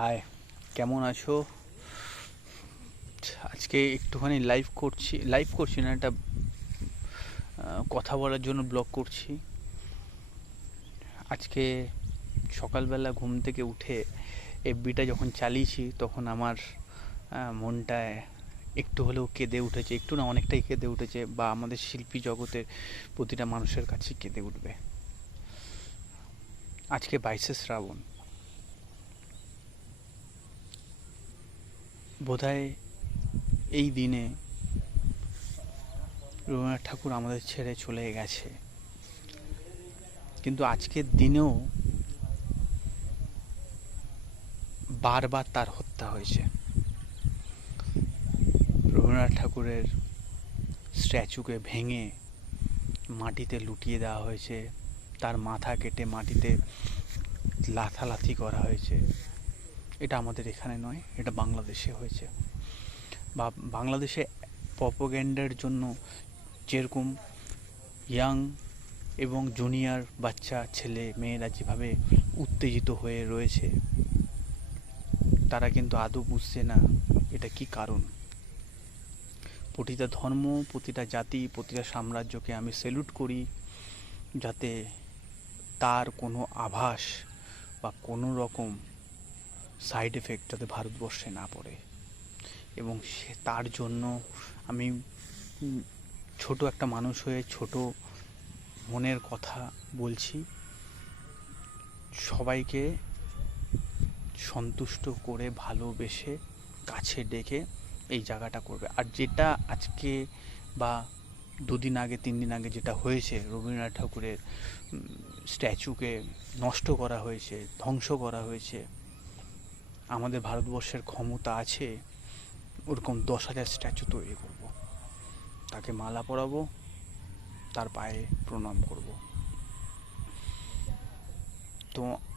High, কেমন আছো? আজকে একটুখানি লাইভ করছি না, একটা কথা বলার জন্য ব্লগ করছি। আজকে সকালবেলা ঘুম থেকে উঠে এফবিটা যখন চালিয়েছি তখন আমার মনটায় একটু হলেও কেঁদে উঠেছে, একটু না অনেকটাই কেঁদে উঠেছে, বা আমাদের শিল্পী জগতের প্রতিটা মানুষের কাছে কেঁদে উঠবে। আজকে 22শে শ্রাবণ, বোধহয় এই দিনে রবীন্দ্রনাথ ঠাকুর আমাদের ছেড়ে চলে গেছে, কিন্তু আজকের দিনেও বারবার তার হত্যা হয়েছে। রবীন্দ্রনাথ ঠাকুরের স্ট্যাচুকে ভেঙে মাটিতে লুটিয়ে দেওয়া হয়েছে, তার মাথা কেটে মাটিতে লাথালাথি করা হয়েছে। এটা আমাদের এখানে নয়, এটা বাংলাদেশে হয়েছে। বা বাংলাদেশে প্রপাগ্যান্ডার জন্য যেরকম ইয়াং এবং জুনিয়র বাচ্চা ছেলে মেয়েরা যেভাবে উত্তেজিত হয়ে রয়েছে, তারা কিন্তু আদৌ বুঝছে না এটা কি কারণ। প্রতিটা ধর্ম, প্রতিটা জাতি, প্রতিটা সাম্রাজ্যকে আমি স্যালুট করি, যাতে তার কোনো আভাস বা কোনো রকম সাইড এফেক্ট যাতে ভারতবর্ষে না পড়ে। এবং সে তার জন্য আমি ছোট একটা মানুষ হয়ে ছোট মনের কথা বলছি, সবাইকে সন্তুষ্ট করে ভালোবেসে কাছে ডেকে এই জায়গাটা করবে। আর যেটা আজকে বা দুদিন আগে 3 দিন আগে যেটা হয়েছে, রবীন্দ্রনাথ ঠাকুরের স্ট্যাচুকে নষ্ট করা হয়েছে, ধ্বংস করা হয়েছে, আমাদের ভারতবর্ষের ক্ষমতা আছে ওরকম 10,000 স্ট্যাচু তৈরি করব, তাকে মালা পরাবো, তার পায়ে প্রণাম করব। তো